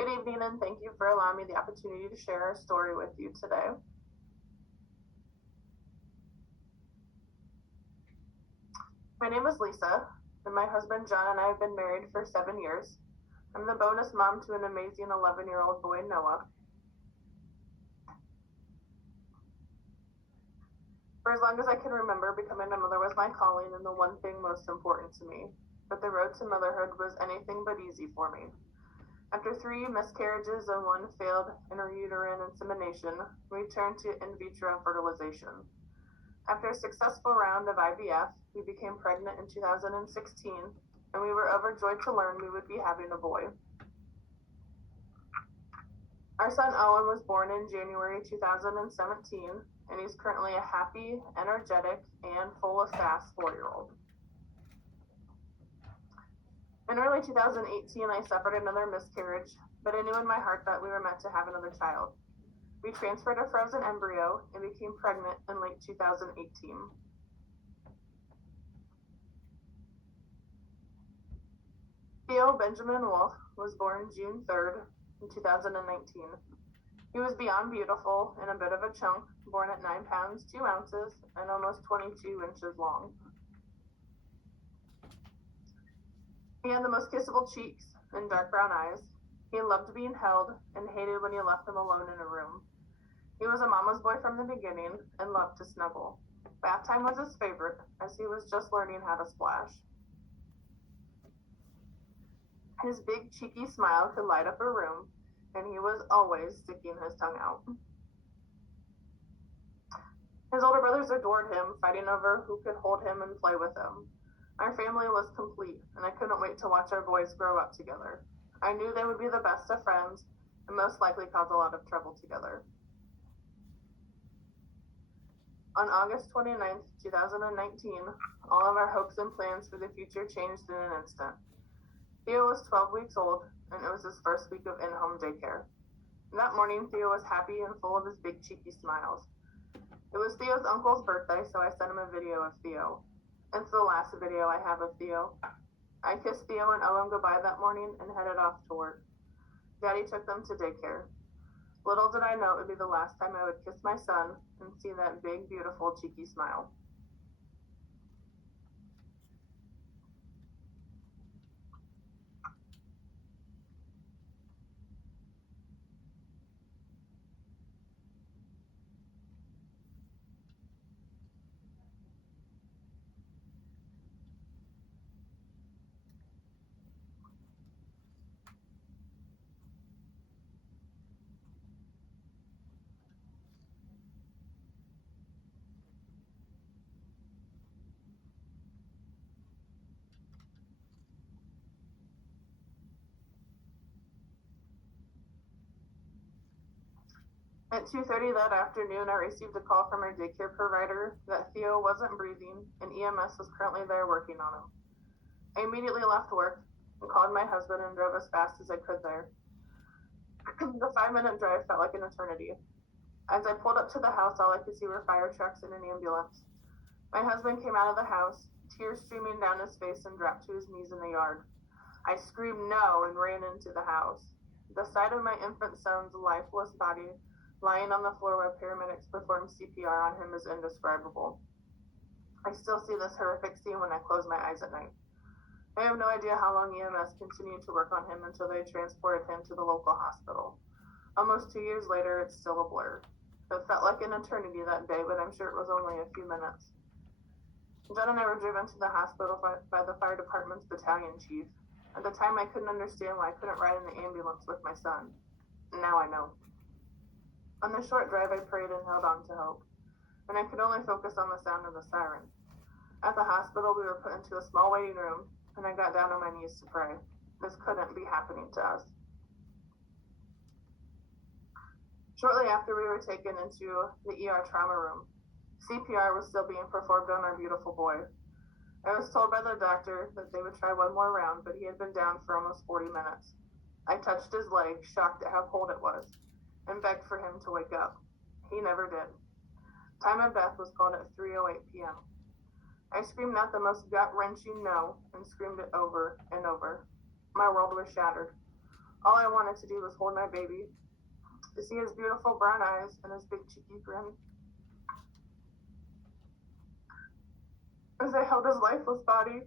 Good evening, and thank you for allowing me the opportunity to share our story with you today. My name is Lisa, and my husband John and I have been married for 7 years. I'm the bonus mom to an amazing 11-year-old boy, Noah. For as long as I can remember, becoming a mother was my calling and the one thing most important to me. But the road to motherhood was anything but easy for me. After 3 miscarriages and 1 failed intrauterine insemination, we turned to in vitro fertilization. After a successful round of IVF, we became pregnant in 2016, and we were overjoyed to learn we would be having a boy. Our son Owen was born in January 2017, and he's currently a happy, energetic, and full of sass 4-year-old. In early 2018, I suffered another miscarriage, but I knew in my heart that we were meant to have another child. We transferred a frozen embryo and became pregnant in late 2018. Theo Benjamin Wolf was born June 3rd, in 2019. He was beyond beautiful and a bit of a chunk, born at 9 pounds, 2 ounces, and almost 22 inches long. He had the most kissable cheeks and dark brown eyes. He loved being held and hated when you left him alone in a room. He was a mama's boy from the beginning and loved to snuggle. Bath time was his favorite, as he was just learning how to splash. His big cheeky smile could light up a room, and he was always sticking his tongue out. His older brothers adored him, fighting over who could hold him and play with him. Our family was complete, and I couldn't wait to watch our boys grow up together. I knew they would be the best of friends, and most likely cause a lot of trouble together. On August 29th, 2019, all of our hopes and plans for the future changed in an instant. Theo was 12 weeks old, and it was his first week of in-home daycare. That morning, Theo was happy and full of his big cheeky smiles. It was Theo's uncle's birthday, so I sent him a video of Theo. It's the last video I have of Theo. I kissed Theo and Owen goodbye that morning and headed off to work. Daddy took them to daycare. Little did I know it would be the last time I would kiss my son and see that big, beautiful, cheeky smile. At 2:30 that afternoon, I received a call from our daycare provider that Theo wasn't breathing and EMS was currently there working on him. I immediately left work and called my husband and drove as fast as I could there. The 5-minute drive felt like an eternity. As I pulled up to the house, all I could see were fire trucks and an ambulance. My husband came out of the house, tears streaming down his face, and dropped to his knees in the yard. I screamed no and ran into the house. The sight of my infant son's lifeless body lying on the floor while paramedics performed CPR on him is indescribable. I still see this horrific scene when I close my eyes at night. I have no idea how long EMS continued to work on him until they transported him to the local hospital. Almost 2 years later, it's still a blur. It felt like an eternity that day, but I'm sure it was only a few minutes. John and I were driven to the hospital by the fire department's battalion chief. At the time, I couldn't understand why I couldn't ride in the ambulance with my son. Now I know. On the short drive, I prayed and held on to hope, and I could only focus on the sound of the siren. At the hospital, we were put into a small waiting room, and I got down on my knees to pray. This couldn't be happening to us. Shortly after, we were taken into the ER trauma room. CPR was still being performed on our beautiful boy. I was told by the doctor that they would try one more round, but he had been down for almost 40 minutes. I touched his leg, shocked at how cold it was, and begged for him to wake up. He never did. Time of death was called at 3:08 p.m. I screamed out the most gut-wrenching no and screamed it over and over. My world was shattered. All I wanted to do was hold my baby, to see his beautiful brown eyes and his big cheeky grin. As I held his lifeless body,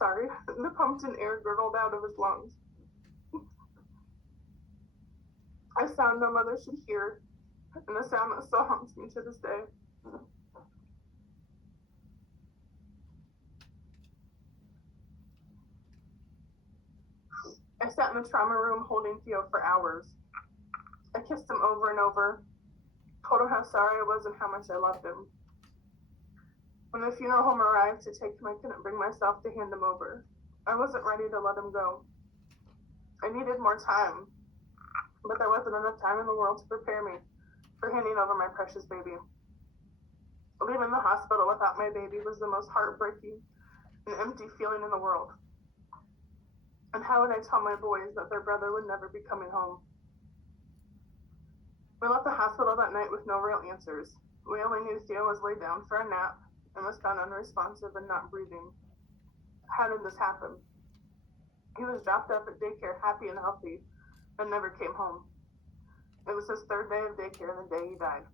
the pumped-in air gurgled out of his lungs. A sound no mother should hear, and a sound that still haunts me to this day. I sat in the trauma room holding Theo for hours. I kissed him over and over, told him how sorry I was and how much I loved him. When the funeral home arrived to take him, I couldn't bring myself to hand him over. I wasn't ready to let him go. I needed more time, but there wasn't enough time in the world to prepare me for handing over my precious baby. Leaving the hospital without my baby was the most heartbreaking and empty feeling in the world. And how would I tell my boys that their brother would never be coming home? We left the hospital that night with no real answers. We only knew Theo was laid down for a nap and was found unresponsive and not breathing. How did this happen? He was dropped off at daycare happy and healthy and never came home. It was his third day of daycare the day he died.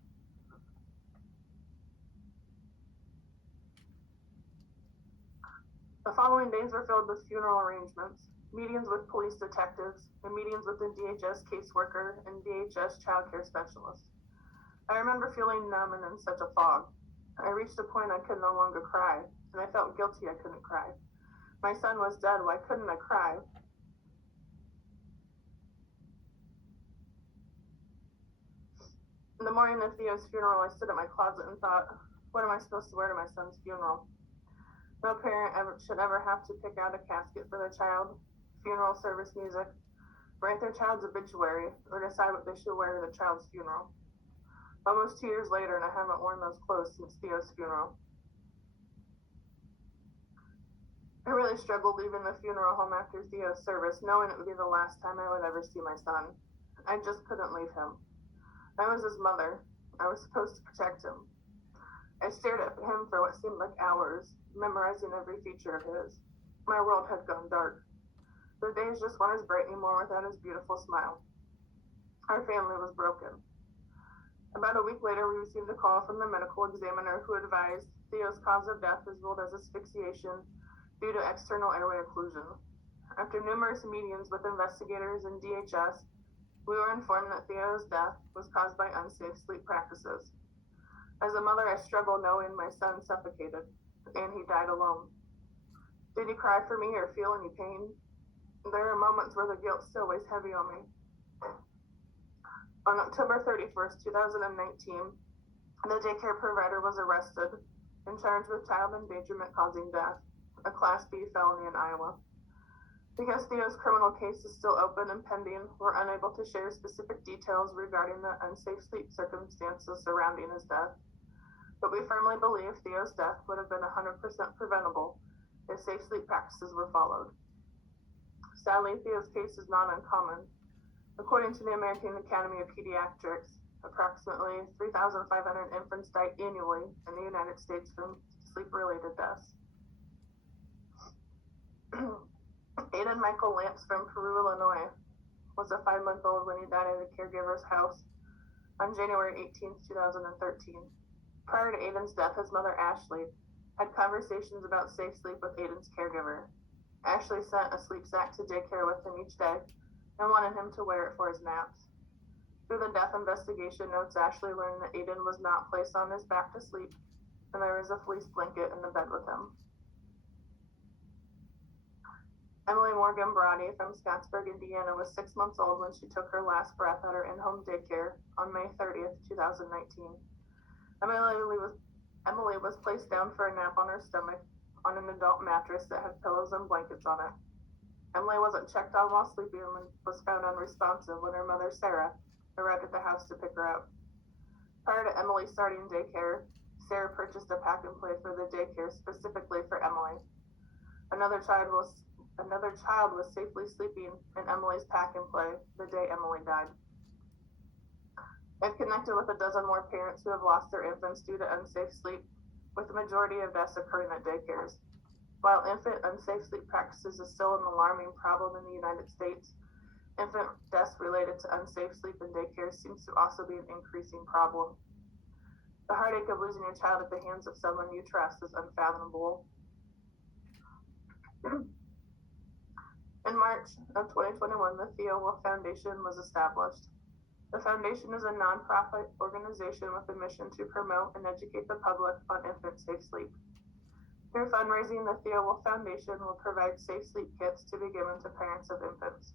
The following days were filled with funeral arrangements, meetings with police detectives, and meetings with the DHS caseworker and DHS child care specialist. I remember feeling numb and in such a fog. I reached a point I could no longer cry, and I felt guilty I couldn't cry. My son was dead, why couldn't I cry? In the morning of Theo's funeral, I stood at my closet and thought, what am I supposed to wear to my son's funeral? No parent should ever have to pick out a casket for their child, funeral service music, write their child's obituary, or decide what they should wear to the child's funeral. Almost 2 years later, and I haven't worn those clothes since Theo's funeral. I really struggled leaving the funeral home after Theo's service, knowing it would be the last time I would ever see my son. I just couldn't leave him. I was his mother. I was supposed to protect him. I stared at him for what seemed like hours, memorizing every feature of his. My world had gone dark. The days just weren't as bright anymore without his beautiful smile. Our family was broken. About a week later, we received a call from the medical examiner who advised Theo's cause of death is ruled as asphyxiation due to external airway occlusion. After numerous meetings with investigators and DHS, we were informed that Theo's death was caused by unsafe sleep practices. As a mother, I struggled knowing my son suffocated, and he died alone. Did he cry for me or feel any pain? There are moments where the guilt still weighs heavy on me. On October 31st, 2019, the daycare provider was arrested and charged with child endangerment causing death, a Class B felony in Iowa. Because Theo's criminal case is still open and pending, we're unable to share specific details regarding the unsafe sleep circumstances surrounding his death. But we firmly believe Theo's death would have been 100% preventable if safe sleep practices were followed. Sadly, Theo's case is not uncommon. According to the American Academy of Pediatrics, approximately 3,500 infants die annually in the United States from sleep-related deaths. Aiden Michael Lamps from Peru, Illinois, was a 5-month-old when he died at a caregiver's house on January 18, 2013. Prior to Aiden's death, his mother, Ashley, had conversations about safe sleep with Aiden's caregiver. Ashley sent a sleep sack to daycare with him each day and wanted him to wear it for his naps. Through the death investigation notes, Ashley learned that Aiden was not placed on his back to sleep, and there was a fleece blanket in the bed with him. Emily Morgan Brody from Scottsburg, Indiana, was 6 months old when she took her last breath at her in-home daycare on May 30th, 2019. Emily was placed down for a nap on her stomach on an adult mattress that had pillows and blankets on it. Emily wasn't checked on while sleeping and was found unresponsive when her mother, Sarah, arrived at the house to pick her up. Prior to Emily starting daycare, Sarah purchased a pack and play for the daycare specifically for Emily. Another child was safely sleeping in Emily's pack and play the day Emily died. I've connected with a dozen more parents who have lost their infants due to unsafe sleep, with the majority of deaths occurring at daycares. While infant unsafe sleep practices is still an alarming problem in the United States, infant deaths related to unsafe sleep in daycare seems to also be an increasing problem. The heartache of losing your child at the hands of someone you trust is unfathomable. In March of 2021, the Theo Wolf Foundation was established. The foundation is a nonprofit organization with a mission to promote and educate the public on infant safe sleep. Through fundraising, the Theo Wolf Foundation will provide safe sleep kits to be given to parents of infants.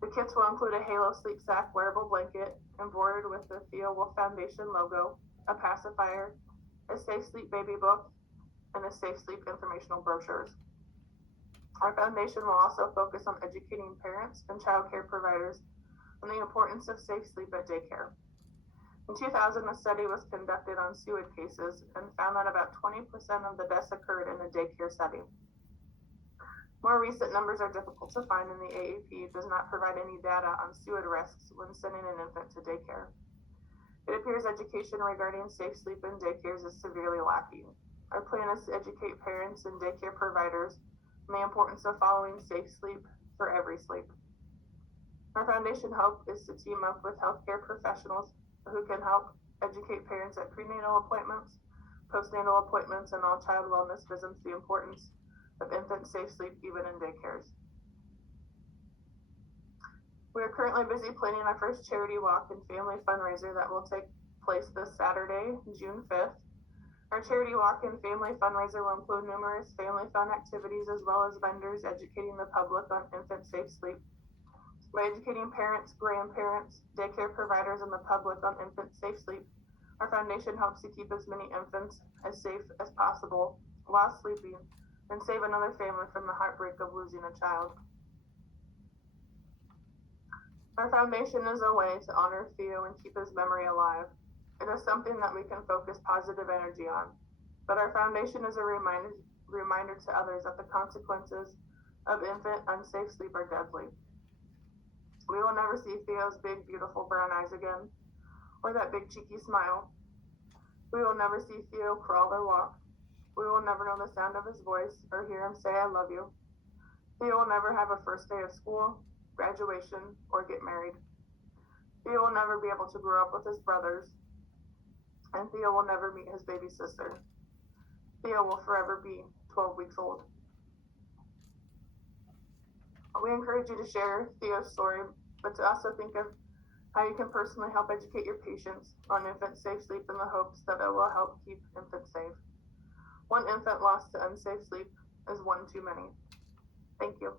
The kits will include a Halo Sleep Sack wearable blanket embroidered with the Theo Wolf Foundation logo, a pacifier, a safe sleep baby book, and a safe sleep informational brochures. Our foundation will also focus on educating parents and child care providers on the importance of safe sleep at daycare. In 2000, a study was conducted on SUID cases and found that about 20% of the deaths occurred in a daycare setting. More recent numbers are difficult to find, and the AAP does not provide any data on SUID risks when sending an infant to daycare. It appears education regarding safe sleep in daycares is severely lacking. Our plan is to educate parents and daycare providers on the importance of following safe sleep for every sleep. Our foundation hope is to team up with healthcare professionals who can help educate parents at prenatal appointments, postnatal appointments, and all child wellness visits the importance of infant safe sleep even in daycares. We are currently busy planning our first charity walk and family fundraiser that will take place this Saturday, June 5th. Our charity walk and family fundraiser will include numerous family fun activities as well as vendors educating the public on infant safe sleep. By educating parents, grandparents, daycare providers, and the public on infant safe sleep, our foundation hopes to keep as many infants as safe as possible while sleeping and save another family from the heartbreak of losing a child. Our foundation is a way to honor Theo and keep his memory alive. It is something that we can focus positive energy on. But our foundation is a reminder to others that the consequences of infant unsafe sleep are deadly. We will never see Theo's big, beautiful brown eyes again, or that big, cheeky smile. We will never see Theo crawl or walk. We will never know the sound of his voice or hear him say, "I love you." Theo will never have a first day of school, graduation, or get married. Theo will never be able to grow up with his brothers, and Theo will never meet his baby sister. Theo will forever be 12 weeks old. We encourage you to share Theo's story, but to also think of how you can personally help educate your patients on infant safe sleep in the hopes that it will help keep infants safe. One infant lost to unsafe sleep is one too many. Thank you.